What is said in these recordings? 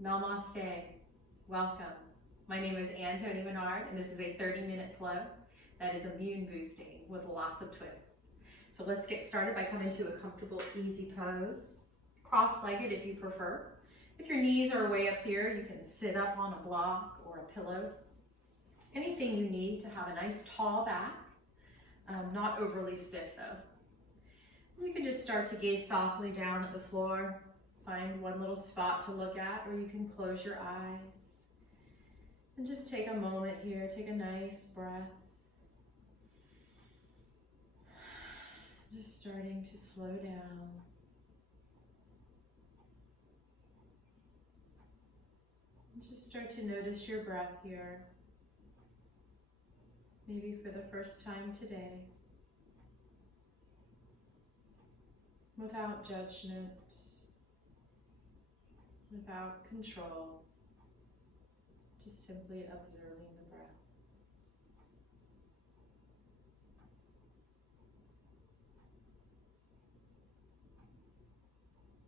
Namaste. Welcome. My name is Toni Minard, and this is a 30-minute flow that is immune boosting with lots of twists. So let's get started by coming to a comfortable, easy pose. Cross-legged if you prefer. If your knees are way up here, you can sit up on a block or a pillow. Anything you need to have a nice tall back, not overly stiff though. You can just start to gaze softly down at the floor. Find one little spot to look at, or you can close your eyes. And just take a moment here, take a nice breath. Just starting to slow down. And just start to notice your breath here. Maybe for the first time today. Without judgment. Without control, just simply observing the breath.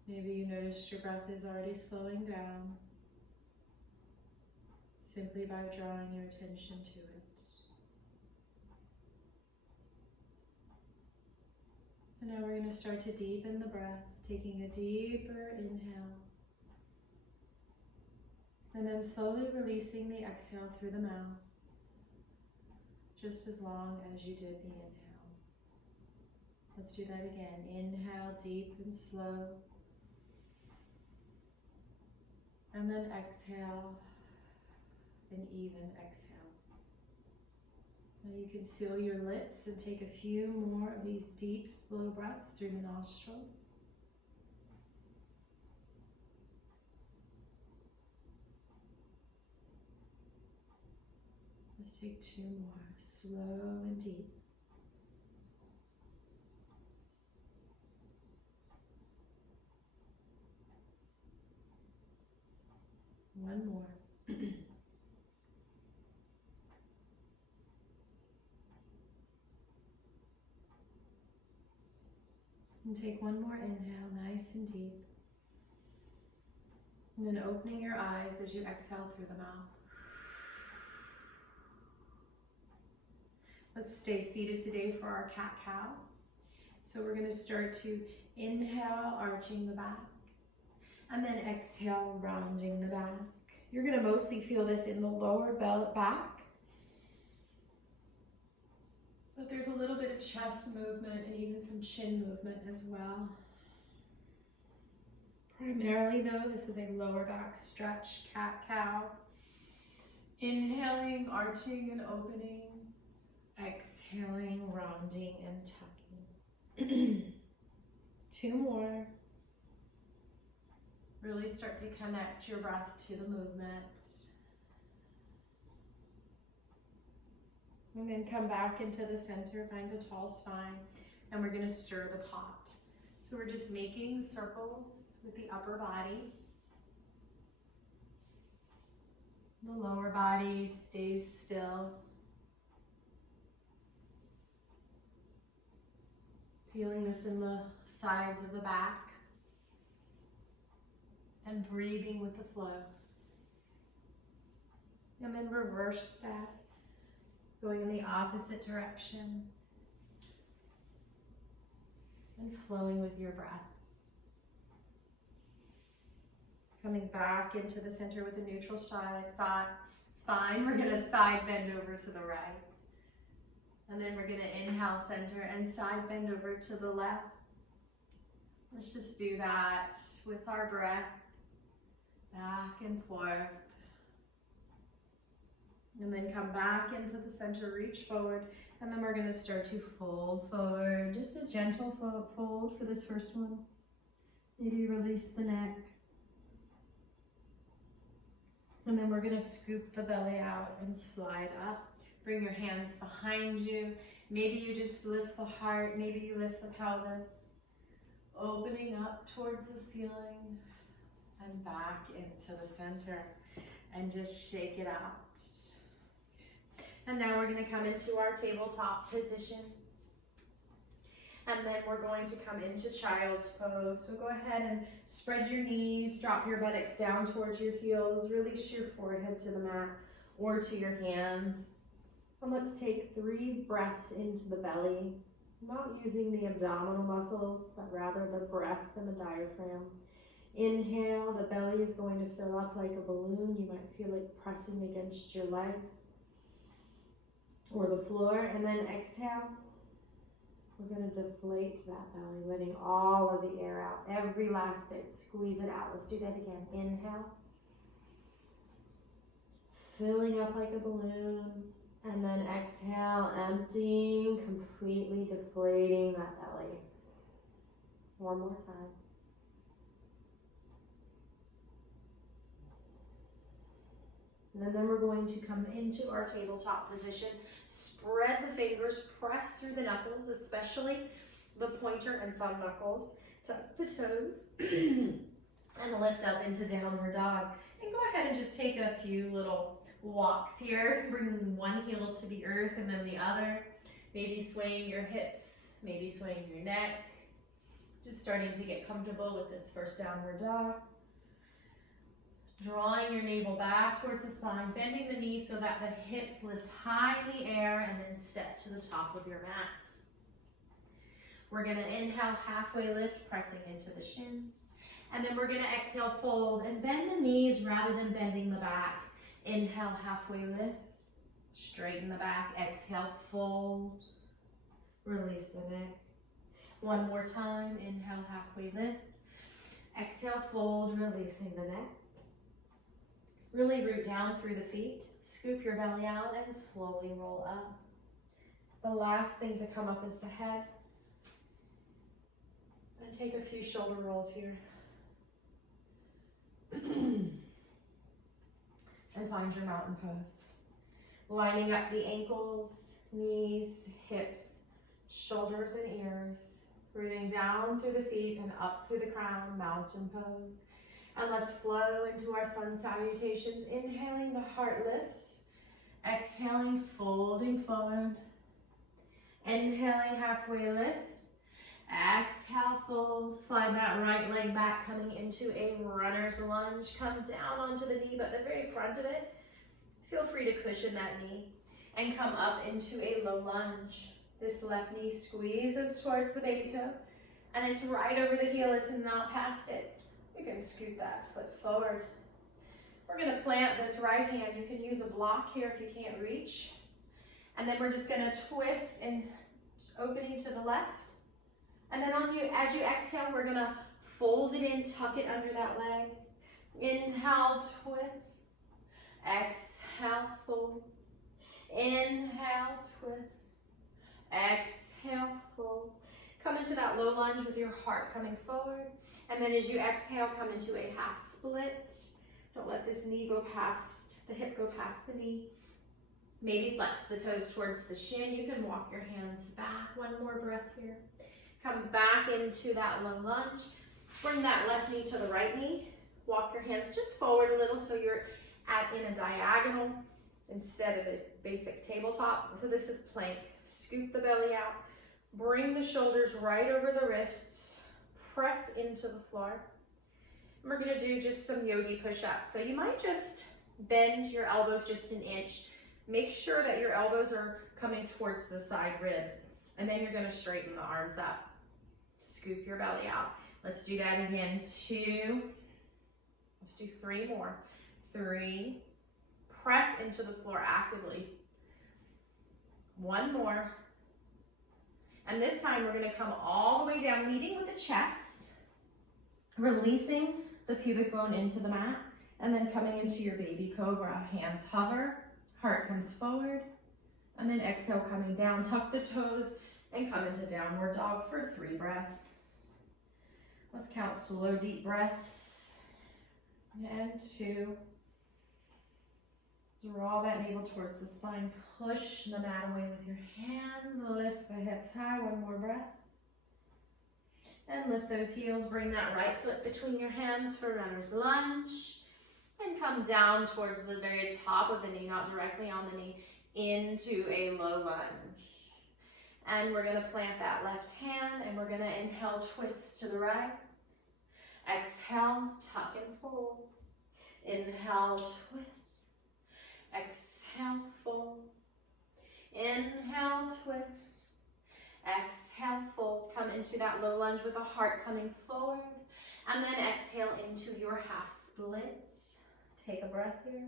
Maybe you noticed your breath is already slowing down simply by drawing your attention to it. And now we're going to start to deepen the breath, taking a deeper inhale. And then slowly releasing the exhale through the mouth, just as long as you did the inhale. Let's do that again. Inhale deep and slow. And then exhale, an even exhale. Now you can seal your lips and take a few more of these deep, slow breaths through the nostrils. Let's take two more, slow and deep. One more. And take one more inhale, nice and deep. And then opening your eyes as you exhale through the mouth. Let's stay seated today for our cat-cow. So we're going to start to inhale, arching the back, and then exhale, rounding the back. You're going to mostly feel this in the lower back, but there's a little bit of chest movement and even some chin movement as well. Primarily though, this is a lower back stretch, cat-cow. Inhaling, arching and opening. Exhaling, rounding and tucking. Two more. Really start to connect your breath to the movements. And then come back into the center, find a tall spine, and we're going to stir the pot. So we're just making circles with the upper body. The lower body stays still. Feeling this in the sides of the back and breathing with the flow. And then reverse that, going in the opposite direction and flowing with your breath. Coming back into the center with a neutral spine. We're going to side bend over to the right. And then we're going to inhale center and side bend over to the left. Let's just do that with our breath, back and forth. And then come back into the center, reach forward, and then we're going to start to fold forward. Just a gentle fold for this first one. Maybe release the neck. And then we're going to scoop the belly out and slide up. Bring your hands behind you. Maybe you just lift the heart. Maybe you lift the pelvis. Opening up towards the ceiling and back into the center. And just shake it out. And now we're going to come into our tabletop position. And then we're going to come into child's pose. So go ahead and spread your knees, drop your buttocks down towards your heels, release your forehead to the mat or to your hands. And let's take 3 breaths into the belly, not using the abdominal muscles, but rather the breath and the diaphragm. Inhale, the belly is going to fill up like a balloon. You might feel it pressing against your legs or the floor. And then exhale, we're going to deflate that belly, letting all of the air out. Every last bit, squeeze it out. Let's do that again. Inhale, filling up like a balloon. And then exhale, emptying, completely deflating that belly. One more time. And then we're going to come into our tabletop position. Spread the fingers, press through the knuckles, especially the pointer and thumb knuckles. Tuck the toes and lift up into downward dog. And go ahead and just take a few little walks here. Bring one heel to the earth and then the other. Maybe swaying your hips, maybe swaying your neck. Just starting to get comfortable with this first downward dog. Drawing your navel back towards the spine, bending the knees so that the hips lift high in the air, and then step to the top of your mat. We're going to inhale, halfway lift, pressing into the shins. And then we're going to exhale, fold, and bend the knees rather than bending the back. Inhale, halfway lift, straighten the back. Exhale, fold, release the neck. One more time, inhale, halfway lift. Exhale, fold, releasing the neck. Really root down through the feet, scoop your belly out, and slowly roll up. The last thing to come up is the head. And take a few shoulder rolls here. And find your mountain pose. Lining up the ankles, knees, hips, shoulders, and ears. Rooting down through the feet and up through the crown, mountain pose. And let's flow into our sun salutations. Inhaling, the heart lifts. Exhaling, folding forward. Inhaling, halfway lift. Exhale, fold. Slide that right leg back, coming into a runner's lunge. Come down onto the knee, but the very front of it, feel free to cushion that knee. And come up into a low lunge. This left knee squeezes towards the baby toe. And it's right over the heel, it's not past it. You can scoot that foot forward. We're going to plant this right hand. You can use a block here if you can't reach. And then we're just going to twist and opening to the left. And then as you exhale, we're going to fold it in, tuck it under that leg. Inhale, twist. Exhale, fold. Inhale, twist. Exhale, fold. Come into that low lunge with your heart coming forward. And then as you exhale, come into a half split. Don't let this knee go past, the hip go past the knee. Maybe flex the toes towards the shin. You can walk your hands back. One more breath here. Come back into that low lunge. Bring that left knee to the right knee. Walk your hands just forward a little so you're in a diagonal instead of a basic tabletop. So this is plank. Scoop the belly out. Bring the shoulders right over the wrists. Press into the floor. And we're going to do just some yogi push-ups. So you might just bend your elbows just an inch. Make sure that your elbows are coming towards the side ribs. And then you're going to straighten the arms up. Scoop your belly out. Let's do that again. 2. Let's do 3 more. 3. Press into the floor actively. 1 more. And this time we're going to come all the way down, leading with the chest, releasing the pubic bone into the mat, and then coming into your baby cobra. Hands hover, heart comes forward, and then exhale, coming down. Tuck the toes and come into downward dog for 3 breaths. Let's count slow, deep breaths. And 2. Draw that navel towards the spine. Push the mat away with your hands. Lift the hips high. 1 more breath. And lift those heels. Bring that right foot between your hands for runner's lunge. And come down towards the very top of the knee, not directly on the knee, into a low lunge. And we're gonna plant that left hand and we're gonna inhale, twist to the right. Exhale, tuck and fold. Inhale, twist. Exhale, fold. Inhale, twist. Exhale, fold. Come into that low lunge with the heart coming forward. And then exhale into your half split. Take a breath here.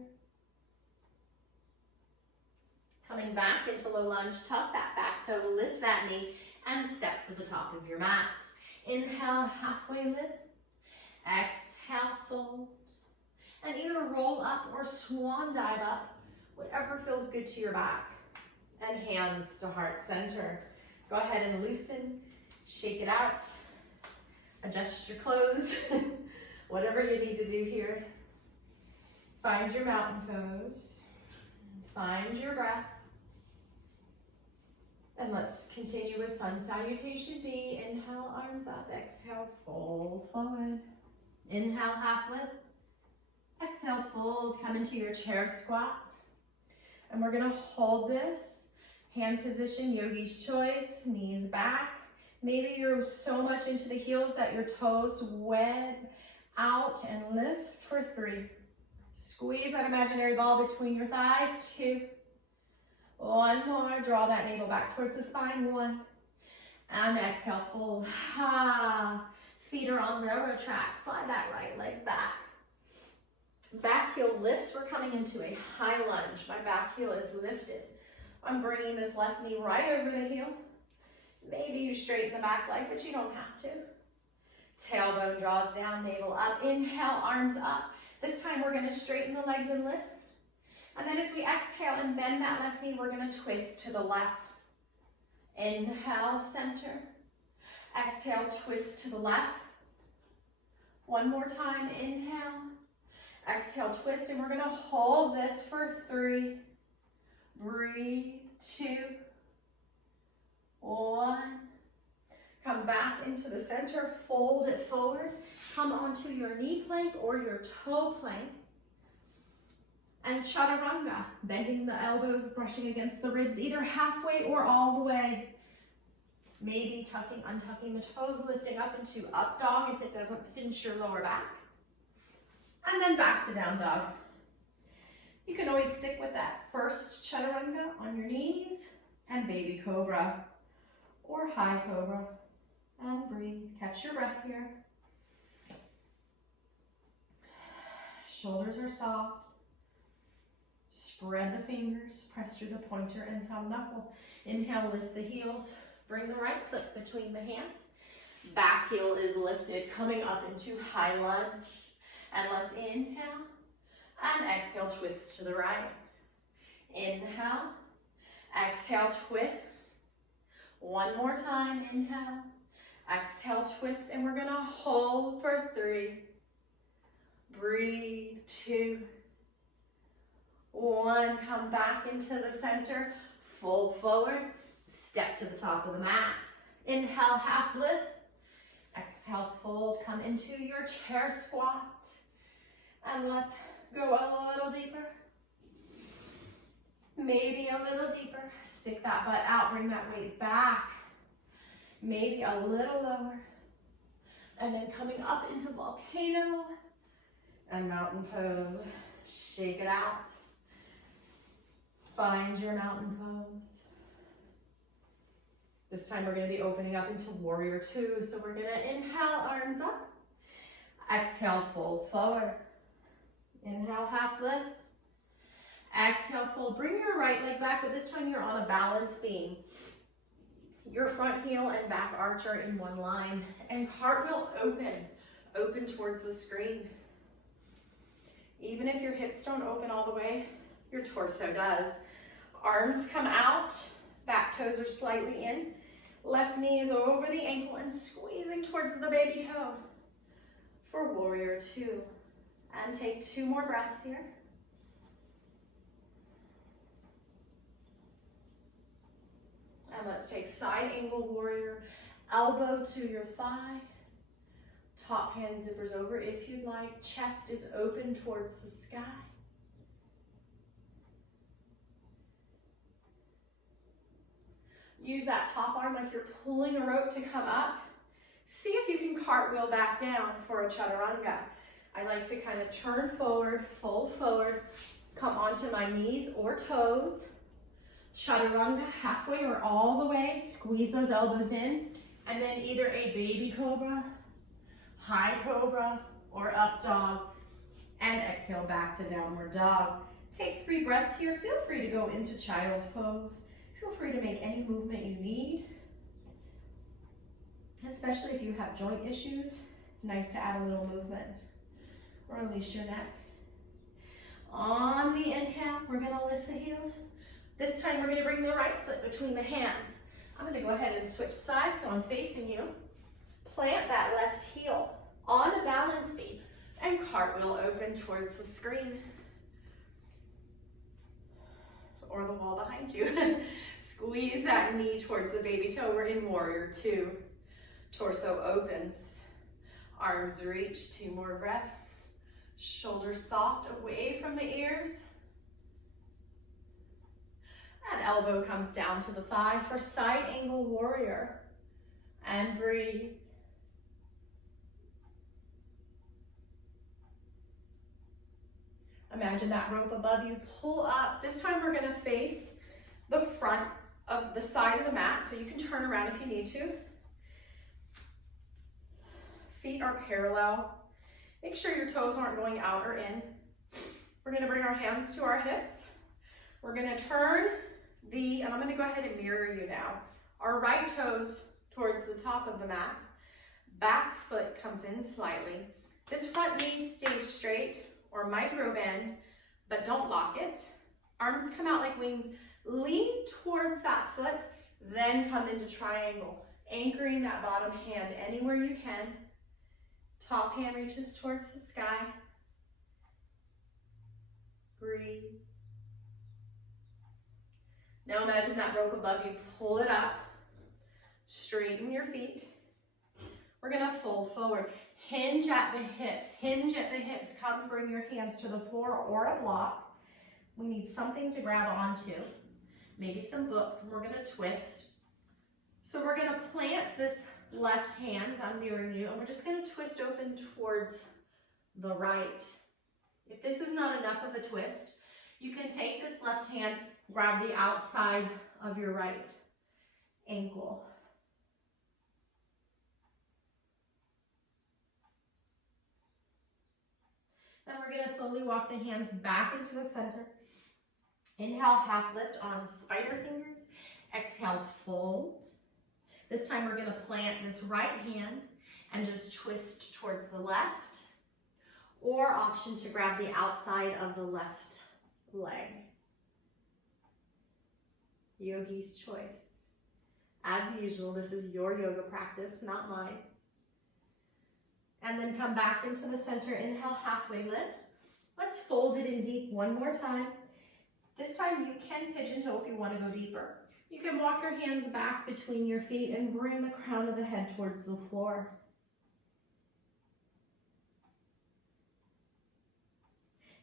Coming back into low lunge, tuck that back toe, lift that knee, and step to the top of your mat. Inhale, halfway lift. Exhale, fold. And either roll up or swan dive up, whatever feels good to your back. And hands to heart center. Go ahead and loosen, shake it out, adjust your clothes, whatever you need to do here. Find your mountain pose, find your breath. And let's continue with sun salutation B. Inhale, arms up, exhale, fold forward. Inhale, half lift. Exhale, fold, come into your chair squat. And we're gonna hold this. Hand position, yogi's choice, knees back. Maybe you're so much into the heels that your toes wed out and lift for 3. Squeeze that imaginary ball between your thighs, 2. 1 more, draw that navel back towards the spine, 1. And exhale, fold. Ha. Feet are on railroad tracks, slide that right leg back. Back heel lifts, we're coming into a high lunge. My back heel is lifted. I'm bringing this left knee right over the heel. Maybe you straighten the back leg, but you don't have to. Tailbone draws down, navel up. Inhale, arms up. This time we're gonna straighten the legs and lift. And then as we exhale and bend that left knee, we're gonna twist to the left. Inhale, center. Exhale, twist to the left. 1 more time, inhale. Exhale, twist, and we're gonna hold this for 3. Breathe, 2, 1. Come back into the center, fold it forward. Come onto your knee plank or your toe plank. And chaturanga, bending the elbows, brushing against the ribs, either halfway or all the way. Maybe tucking, untucking the toes, lifting up into up dog if it doesn't pinch your lower back. And then back to down dog. You can always stick with that first chaturanga on your knees and baby cobra or high cobra. And breathe, catch your breath here. Shoulders are soft. Spread the fingers, press through the pointer and thumb knuckle. Inhale, lift the heels. Bring the right foot between the hands. Back heel is lifted, coming up into high lunge. And let's inhale. And exhale, twist to the right. Inhale. Exhale, twist. 1 more time, inhale. Exhale, twist, and we're gonna hold for 3. Breathe, 2. 1, come back into the center. Fold forward, step to the top of the mat. Inhale, half lift. Exhale, fold, come into your chair squat. And let's go a little deeper. Maybe a little deeper. Stick that butt out, bring that weight back. Maybe a little lower. And then coming up into volcano and mountain pose. Shake it out. Find your mountain pose. This time we're going to be opening up into warrior 2. So we're going to inhale, arms up. Exhale, fold forward. Inhale, half lift. Exhale, fold. Bring your right leg back, but this time you're on a balanced beam. Your front heel and back arch are in one line. And cartwheel open towards the screen. Even if your hips don't open all the way, your torso does. Arms come out, back toes are slightly in. Left knee is over the ankle and squeezing towards the baby toe for warrior 2. And take 2 more breaths here. And let's take side angle warrior, elbow to your thigh. Top hand zippers over if you'd like. Chest is open towards the sky. Use that top arm like you're pulling a rope to come up. See if you can cartwheel back down for a chaturanga. I like to kind of turn forward, fold forward, come onto my knees or toes. Chaturanga, halfway or all the way, squeeze those elbows in, and then either a baby cobra, high cobra, or up dog, and exhale back to downward dog. Take 3 breaths here. Feel free to go into child's pose. Feel free to make any movement you need, especially if you have joint issues. It's nice to add a little movement. Release your neck. On the inhale, we're gonna lift the heels. This time we're gonna bring the right foot between the hands. I'm gonna go ahead and switch sides so I'm facing you. Plant that left heel on a balance beam and cartwheel open towards the screen or the wall behind you. Squeeze that knee towards the baby toe. We're in warrior 2. Torso opens, arms reach, 2 more breaths. Shoulders soft away from the ears. And elbow comes down to the thigh for side angle warrior. And breathe. Imagine that rope above you, pull up. This time we're gonna face the front of the side of the mat, so you can turn around if you need to. Feet are parallel. Make sure your toes aren't going out or in. We're gonna bring our hands to our hips. We're gonna turn and I'm gonna go ahead and mirror you now. Our right toes towards the top of the mat. Back foot comes in slightly. This front knee stays straight or micro bend, but don't lock it. Arms come out like wings. Lean towards that foot, then come into triangle. Anchoring that bottom hand anywhere you can. Top hand reaches towards the sky. Breathe. Now imagine that rope above you. Pull it up. Straighten your feet. We're gonna fold forward. Hinge at the hips. Hinge at the hips. Come bring your hands to the floor or a block. We need something to grab onto. Maybe some books. We're gonna twist. So we're gonna plant this left hand, I'm mirroring you, and we're just gonna twist open towards the right. If this is not enough of a twist, you can take this left hand, grab the outside of your right ankle. Then we're gonna slowly walk the hands back into the center. Inhale, half lift on spider fingers. Exhale, fold. This time we're gonna plant this right hand and just twist towards the left, or option to grab the outside of the left leg. Yogi's choice. As usual, this is your yoga practice, not mine. And then come back into the center. Inhale, halfway lift. Let's fold it in deep one more time. This time you can pigeon toe if you want to go deeper. You can walk your hands back between your feet and bring the crown of the head towards the floor.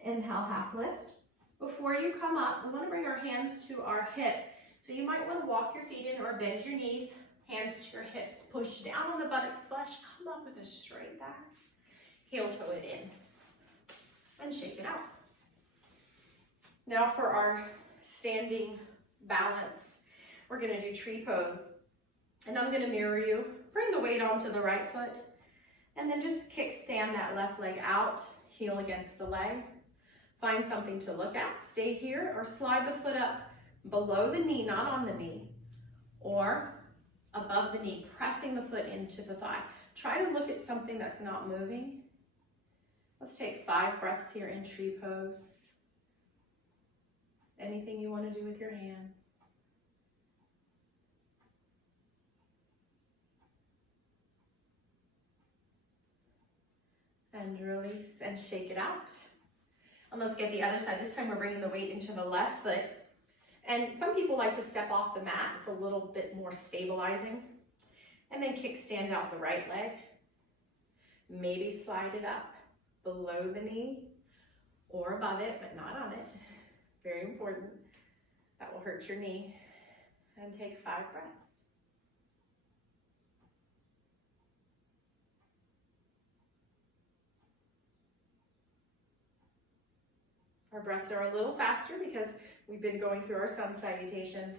Inhale, half lift. Before you come up, we want to bring our hands to our hips. So you might want to walk your feet in or bend your knees, hands to your hips, push down on the buttocks, flush, come up with a straight back. Heel toe it in and shake it out. Now for our standing balance. We're gonna do tree pose. And I'm gonna mirror you. Bring the weight onto the right foot. And then just kickstand that left leg out, heel against the leg. Find something to look at. Stay here or slide the foot up below the knee, not on the knee. Or above the knee, pressing the foot into the thigh. Try to look at something that's not moving. Let's take 5 breaths here in tree pose. Anything you want to do with your hand. And release and shake it out. And let's get the other side. This time we're bringing the weight into the left foot. And some people like to step off the mat. It's a little bit more stabilizing. And then kickstand out the right leg. Maybe slide it up below the knee or above it, but not on it. Very important. That will hurt your knee. And take 5 breaths. Our breaths are a little faster because we've been going through our sun salutations,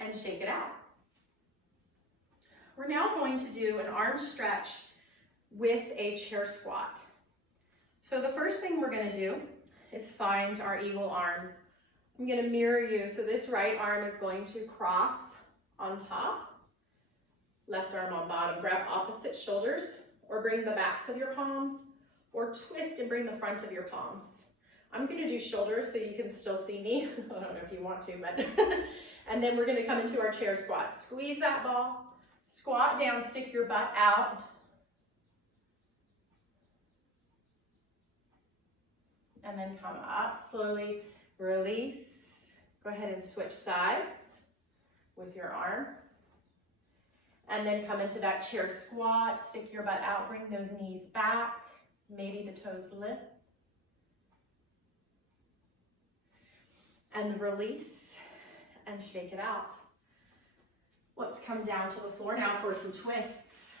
and shake it out. We're now going to do an arm stretch with a chair squat. So the first thing we're going to do is find our eagle arms. I'm going to mirror you. So this right arm is going to cross on top, left arm on bottom. Grab opposite shoulders, or bring the backs of your palms, or twist and bring the front of your palms. I'm going to do shoulders so you can still see me. I don't know if you want to, but and then we're going to come into our chair squat. Squeeze that ball, squat down, stick your butt out. And then come up, slowly release. Go ahead and switch sides with your arms. And then come into that chair squat, stick your butt out, bring those knees back, maybe the toes lift. And release and shake it out. Let's come down to the floor now for some twists.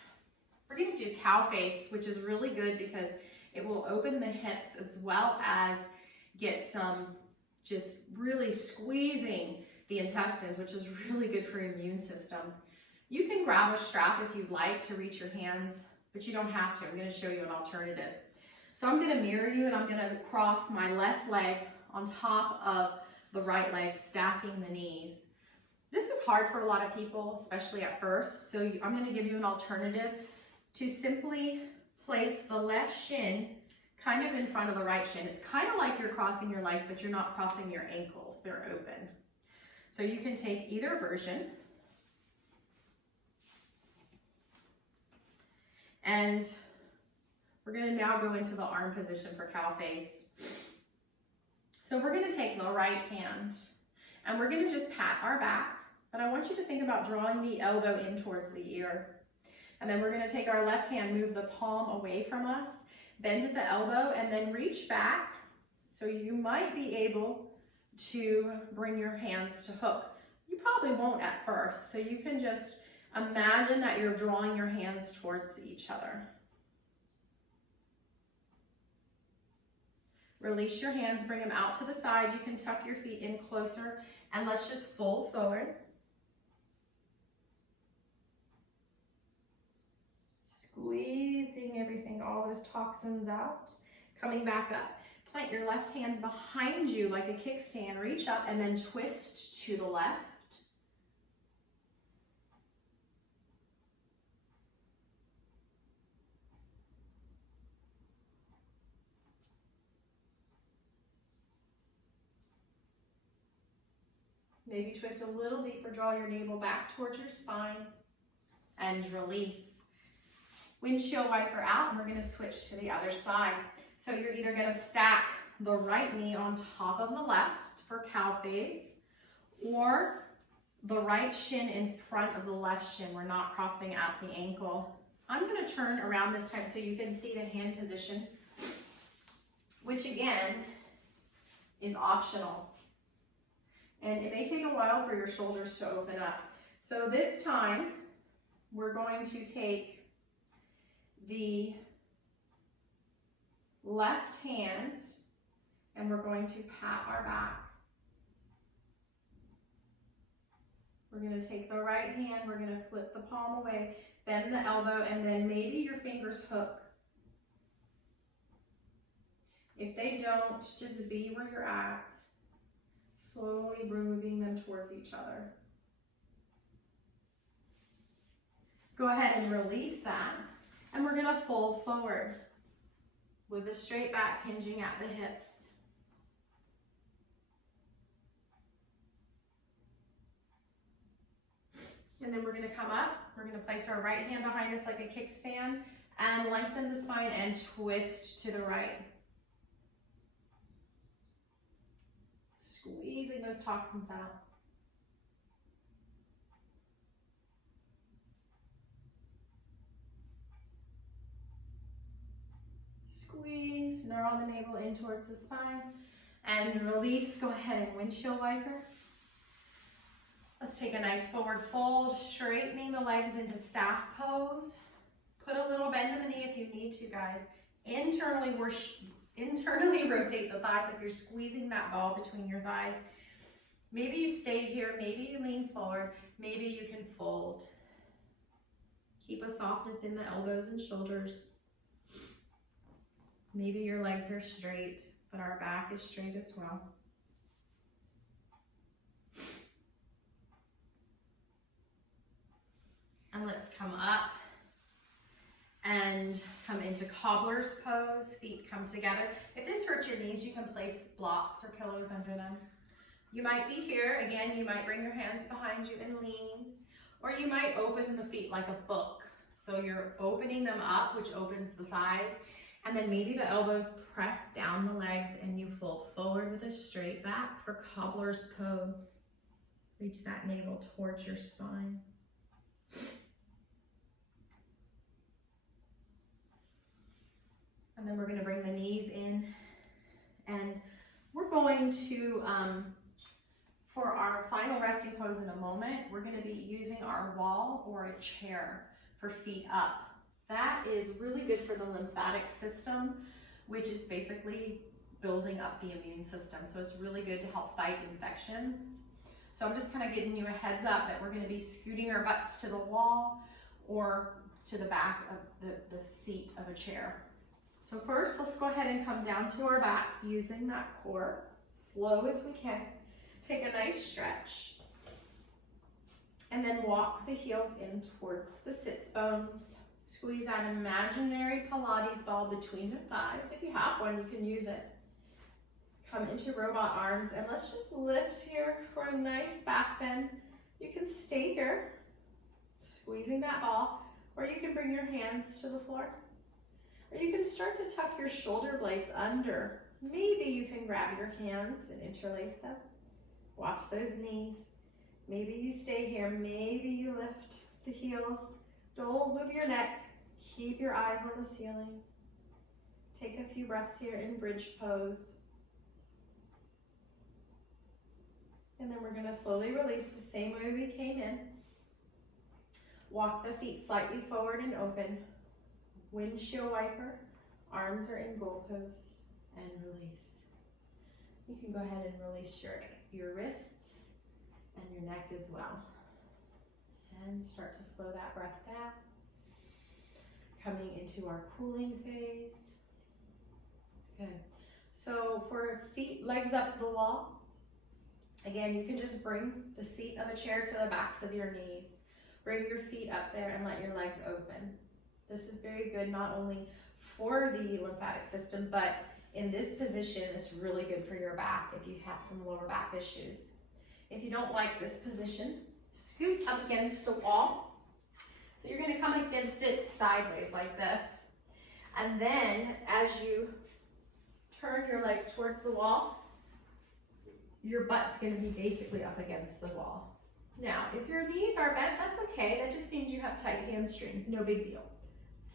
We're going to do cow face, which is really good because it will open the hips as well as get some just really squeezing the intestines, which is really good for your immune system. You can grab a strap if you'd like to reach your hands, but you don't have to. I'm going to show you an alternative. So I'm going to mirror you, and I'm going to cross my left leg on top of the right leg, stacking the knees. This is hard for a lot of people, especially at first. So I'm going to give you an alternative to simply place the left shin kind of in front of the right shin. It's kind of like you're crossing your legs, but you're not crossing your ankles. They're open. So you can take either version. And we're going to now go into the arm position for cow face. So we're going to take the right hand and we're going to just pat our back, but I want you to think about drawing the elbow in towards the ear. And then we're going to take our left hand, move the palm away from us, bend at the elbow, and then reach back. So you might be able to bring your hands to hook. You probably won't at first, so you can just imagine that you're drawing your hands towards each other. Release your hands, bring them out to the side. You can tuck your feet in closer, and let's just fold forward. Squeezing everything, all those toxins out. Coming back up. Plant your left hand behind you like a kickstand. Reach up and then twist to the left. Maybe twist a little deeper, draw your navel back towards your spine, and release. Windshield wiper out, and we're going to switch to the other side. So you're either going to stack the right knee on top of the left for cow face, or the right shin in front of the left shin. We're not crossing out the ankle. I'm going to turn around this time so you can see the hand position, which again is optional. And it may take a while for your shoulders to open up. So this time, we're going to take the left hand and we're going to pat our back. We're going to take the right hand, we're going to flip the palm away, bend the elbow, and then maybe your fingers hook. If they don't, just be where you're at. Slowly moving them towards each other. Go ahead and release that. And we're going to fold forward with a straight back hinging at the hips. And then we're going to come up. We're going to place our right hand behind us like a kickstand and lengthen the spine and twist to the right. Squeezing those toxins out. Squeeze, draw the navel in towards the spine, and release. Go ahead and windshield wiper. Let's take a nice forward fold, straightening the legs into staff pose. Put a little bend in the knee if you need to, guys. Internally rotate the thighs like you're squeezing that ball between your thighs. Maybe you stay here, maybe you lean forward, maybe you can fold. Keep a softness in the elbows and shoulders. Maybe your legs are straight, but our back is straight as well. And let's come up and come into cobbler's pose. Feet come together. If this hurts your knees, you can place blocks or pillows under them. You might be here. Again, you might bring your hands behind you and lean, or you might open the feet like a book. So you're opening them up, which opens the thighs, and then maybe the elbows press down the legs and you fold forward with a straight back for cobbler's pose. Reach that navel towards your spine. And then we're going to bring the knees in, and we're going to, for our final resting pose in a moment, we're going to be using our wall or a chair for feet up. That is really good for the lymphatic system, which is basically building up the immune system. So it's really good to help fight infections. So I'm just kind of giving you a heads up that we're going to be scooting our butts to the wall or to the back of the seat of a chair. So first, let's go ahead and come down to our backs using that core, slow as we can. Take a nice stretch. And then walk the heels in towards the sits bones. Squeeze that imaginary Pilates ball between your thighs. If you have one, you can use it. Come into robot arms, and let's just lift here for a nice back bend. You can stay here, squeezing that ball, or you can bring your hands to the floor. Or you can start to tuck your shoulder blades under. Maybe you can grab your hands and interlace them. Watch those knees. Maybe you stay here. Maybe you lift the heels. Don't move your neck. Keep your eyes on the ceiling. Take a few breaths here in bridge pose. And then we're going to slowly release the same way we came in. Walk the feet slightly forward and open. Windshield wiper, arms are in goalpost, and release. You can go ahead and release your wrists and your neck as well. And start to slow that breath down. Coming into our cooling phase. Good. So for feet, legs up to the wall, again, you can just bring the seat of a chair to the backs of your knees. Bring your feet up there and let your legs open. This is very good not only for the lymphatic system, but in this position, it's really good for your back if you have some lower back issues. If you don't like this position, scoot up against the wall. So you're going to come against it sideways like this. And then as you turn your legs towards the wall, your butt's going to be basically up against the wall. Now, if your knees are bent, that's okay. That just means you have tight hamstrings. No big deal.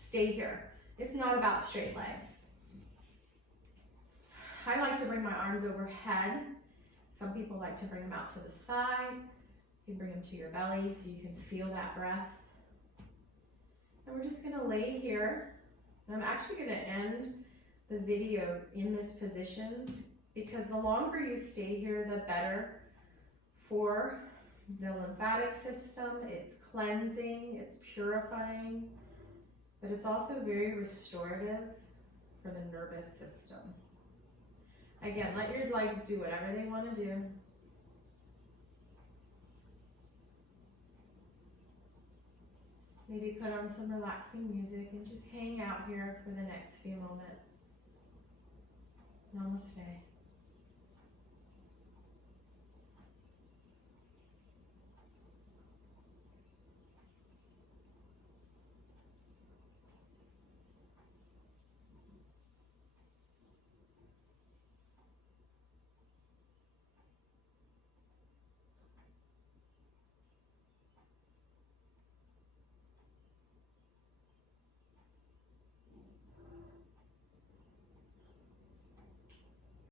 Stay here. It's not about straight legs. I like to bring my arms overhead. Some people like to bring them out to the side. You can bring them to your belly so you can feel that breath. And we're just going to lay here. I'm actually going to end the video in this position because the longer you stay here, the better for the lymphatic system. It's cleansing, it's purifying, but it's also very restorative for the nervous system. Again, let your legs do whatever they want to do. Maybe put on some relaxing music and just hang out here for the next few moments. Namaste.